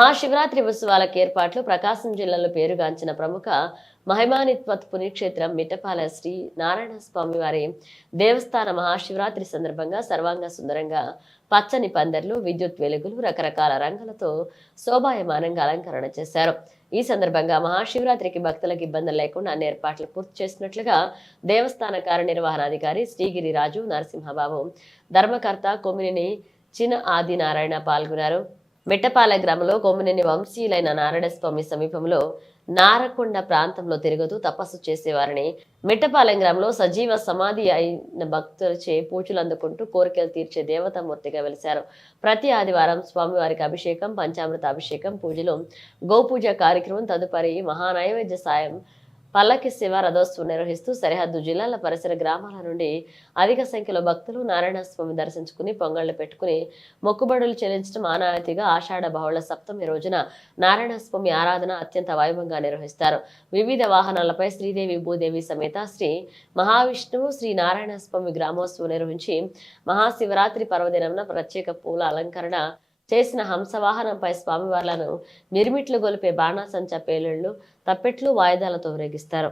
మహాశివరాత్రి ఉత్సవాలకు ఏర్పాట్లు ప్రకాశం జిల్లాలో పేరుగాంచిన ప్రముఖ మహిమానిత్వత్ పుణ్యక్షేత్రం మిట్టపాల శ్రీ నారాయణ స్వామి వారి దేవస్థాన మహాశివరాత్రి సందర్భంగా సర్వాంగ సుందరంగా పచ్చని పందిర్లు, విద్యుత్ వెలుగులు, రకరకాల రంగులతో శోభాయమానంగా అలంకరణ చేశారు. ఈ సందర్భంగా మహాశివరాత్రికి భక్తులకు ఇబ్బందులు లేకుండా అన్ని ఏర్పాట్లు పూర్తి చేసినట్లుగా దేవస్థాన కార్యనిర్వహణాధికారి శ్రీగిరి రాజు నరసింహబాబు, ధర్మకర్త కొమ్మినేని చిన ఆదినారాయణ పాల్గొన్నారు. మిట్టపాల గ్రామంలో కొమ్మినేని వంశీయులైన నారాయణస్వామి సమీపంలో నారకొండ ప్రాంతంలో తిరుగుతూ తపస్సు చేసేవారని, మిట్టపాలెం గ్రామంలో సజీవ సమాధి అయిన భక్తులచే పూజలు అందుకుంటూ కోరికలు తీర్చే దేవతామూర్తిగా వెలిశారు. ప్రతి ఆదివారం స్వామివారికి అభిషేకం, పంచామృత అభిషేకం, పూజలు, గోపూజ కార్యక్రమం, తదుపరి మహానైవేద్య సాయం పల్లకి శివ రథోత్సవం నిర్వహిస్తూ సరిహద్దు జిల్లాల పరిసర గ్రామాల నుండి అధిక సంఖ్యలో భక్తులు నారాయణస్వామి దర్శించుకుని పొంగళ్లు పెట్టుకుని మొక్కుబడులు చెల్లించడం ఆనవాయితీగా ఆషాఢ బహుళ సప్తమి రోజున నారాయణస్వామి ఆరాధన అత్యంత వైభవంగా నిర్వహిస్తారు. వివిధ వాహనాలపై శ్రీదేవి భూదేవి సమేత శ్రీ మహావిష్ణువు శ్రీ నారాయణస్వామి గ్రామోత్సవం నిర్వహించి మహాశివరాత్రి పర్వదినంన ప్రత్యేక పూల అలంకరణ చేసిన హంసవాహనంపై స్వామివార్లను మిరిమిట్లు గొలిపే బాణాసంచా పేలుళ్లు, తప్పెట్లు, వాయిదాలతో ఊరేగిస్తారు.